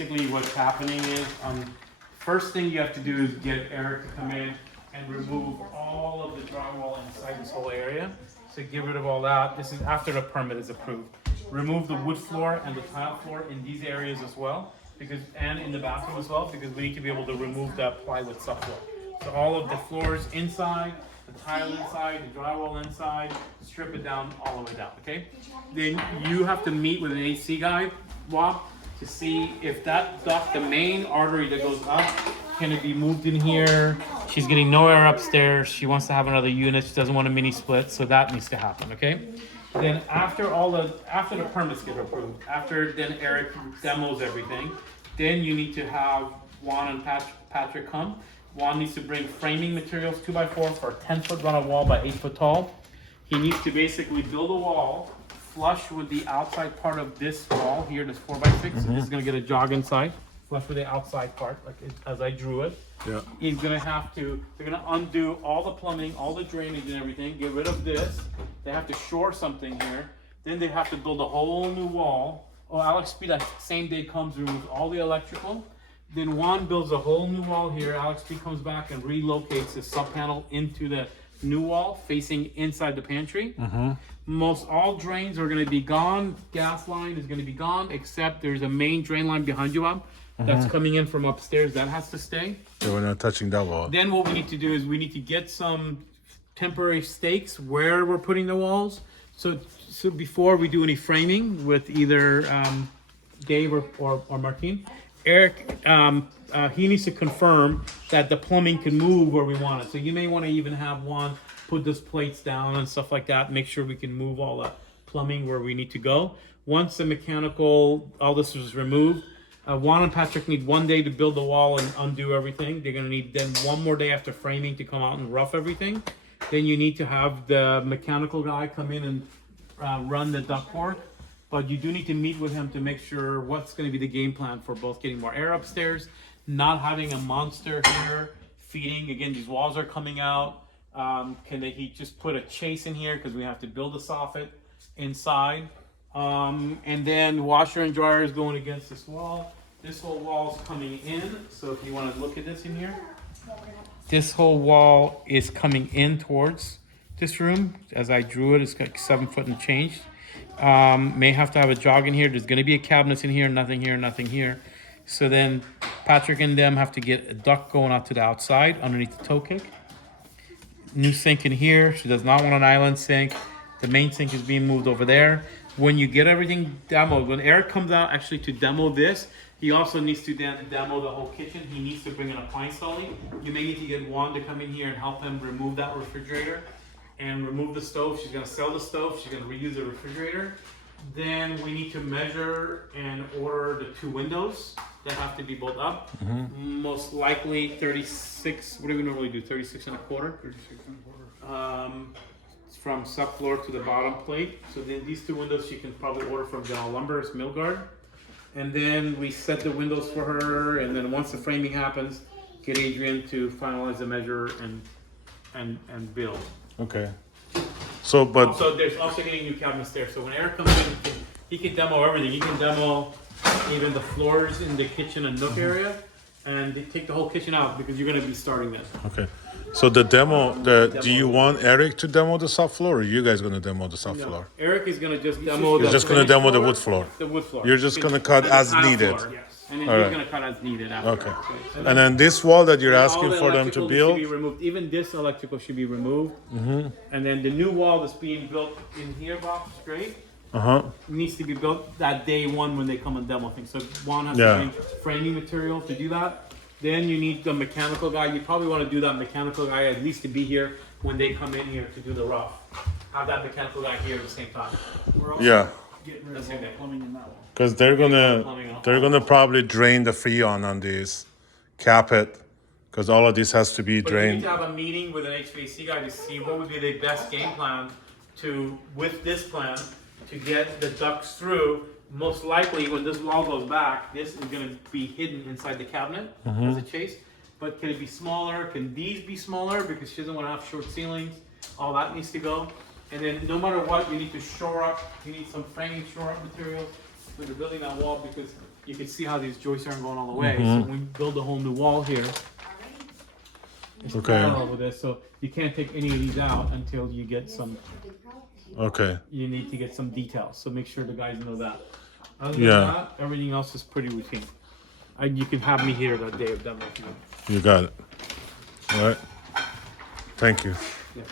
basically what's happening is, first thing you have to do is get Eric to come in and remove all of the drywall inside this whole area. So get rid of all that. This is after the permit is approved. Remove the wood floor and the tile floor in these areas as well, and in the bathroom as well, because we need to be able to remove that plywood subfloor. So all of the floors inside, the tile inside, the drywall inside, strip it down all the way down, okay? Then you have to meet with an AC guy, Rob, to see if that duct, the main artery that goes up, can it be moved in here? She's getting no air upstairs. She wants to have another unit. She doesn't want a mini split, so that needs to happen, okay? Then after the permits get approved, then Eric demos everything, then you need to have Juan and Patrick come. Juan needs to bring framing materials 2x4 for a 10-foot run of wall by 8 foot tall. He needs to basically build a wall flush with the outside part of this wall here, this 4x6. So this is gonna get a jog inside, flush with the outside part, as I drew it. Yeah. They're gonna undo all the plumbing, all the drainage and everything, get rid of this. They have to shore something here. Then they have to build a whole new wall. Oh, Alex P that same day comes, removes all the electrical. Then Juan builds a whole new wall here. Alex P comes back and relocates the sub panel into the new wall facing inside the pantry. Most all drains are gonna be gone. Gas line is gonna be gone, except there's a main drain line behind you, Bob, that's coming in from upstairs. That has to stay. Yeah, we're not touching that wall. Then what we need to do is we need to get some temporary stakes where we're putting the walls. So before we do any framing with either Dave or Martin, Eric, he needs to confirm that the plumbing can move where we want it. So you may want to even have one put those plates down and stuff like that. Make sure we can move all the plumbing where we need to go. Once the mechanical, all this is removed, Juan and Patrick need 1 day to build the wall and undo everything. They're gonna need then 1 more day after framing to come out and rough everything. Then you need to have the mechanical guy come in and run the ductwork. But you do need to meet with him to make sure what's gonna be the game plan for both getting more air upstairs, not having a monster here feeding. Again, these walls are coming out. He just put a chase in here because we have to build a soffit inside. And then washer and dryer is going against this wall. This whole wall is coming in. So if you want to look at this in here, this whole wall is coming in towards this room. As I drew it, it's like 7 foot and change. May have to have a jog in here. There's going to be a cabinet in here, nothing here, nothing here. So then Patrick and them have to get a duct going out to the outside underneath the toe kick. New sink in here. She does not want an island sink. The main sink is being moved over there. When you get everything demoed, when Eric comes out actually to demo this, he also needs to then demo the whole kitchen. He needs to bring an appliance dolly. You may need to get Juan to come in here and help him remove that refrigerator and remove the stove. She's gonna sell the stove. She's gonna reuse the refrigerator. Then we need to measure and order the 2 windows that have to be built up. Most likely 36, what do we normally do? 36 and a quarter? 36 and a quarter. From subfloor to the bottom plate. So then these 2 windows you can probably order from General Lumber, it's Milgard. And then we set the windows for her, and then once the framing happens, get Adrian to finalize the measure and build. Okay. So, but So there's also getting new cabinets there. So when Eric comes in, he can demo everything. He can demo even the floors in the kitchen and nook area, and take the whole kitchen out because you're gonna be starting this. okay. So the demo, do you want Eric to demo the subfloor, or you guys gonna demo the subfloor? Eric is gonna just demo He's just gonna demo the wood floor. The wood floor. You're just gonna cut And the as tile needed. floor, yes. And then All he's right. gonna cut as needed after. Okay. And then this wall that you're All asking the for them to electrical build, should be removed. Even this electrical should be removed. And then the new wall that's being built in here, Bob, straight, needs to be built that day 1 when they come and demo things. So Juan has Yeah. to bring framing material to do that. Then you need the mechanical guy. You probably want to do that mechanical guy at least to be here when they come in here to do the rough. Have that mechanical guy here at the same time. yeah, Getting rid of all the plumbing in that one. because they're gonna probably drain the freon on these, cap it, because all of this has to be But you need drained. to have a meeting with an HVAC guy to see what would be the best game plan with this plan, to get the ducts through. Most likely, when this wall goes back, this is gonna be hidden inside the cabinet as a chase. But can it be smaller? Can these be smaller? Because she doesn't wanna have short ceilings. All that needs to go. And then no matter what, you need to shore up, you need some framing shore up materials for the building that wall, because you can see how these joists aren't going all the way. So when we build a whole new wall here, it's Okay. parallel with this, so you can't take any of these out until you get some. Okay. You need to get some details, so make sure the guys know that. Other Yeah. than that, everything else is pretty routine. You can have me here that day of demo if you want. You got it. All right. Thank you. Yeah.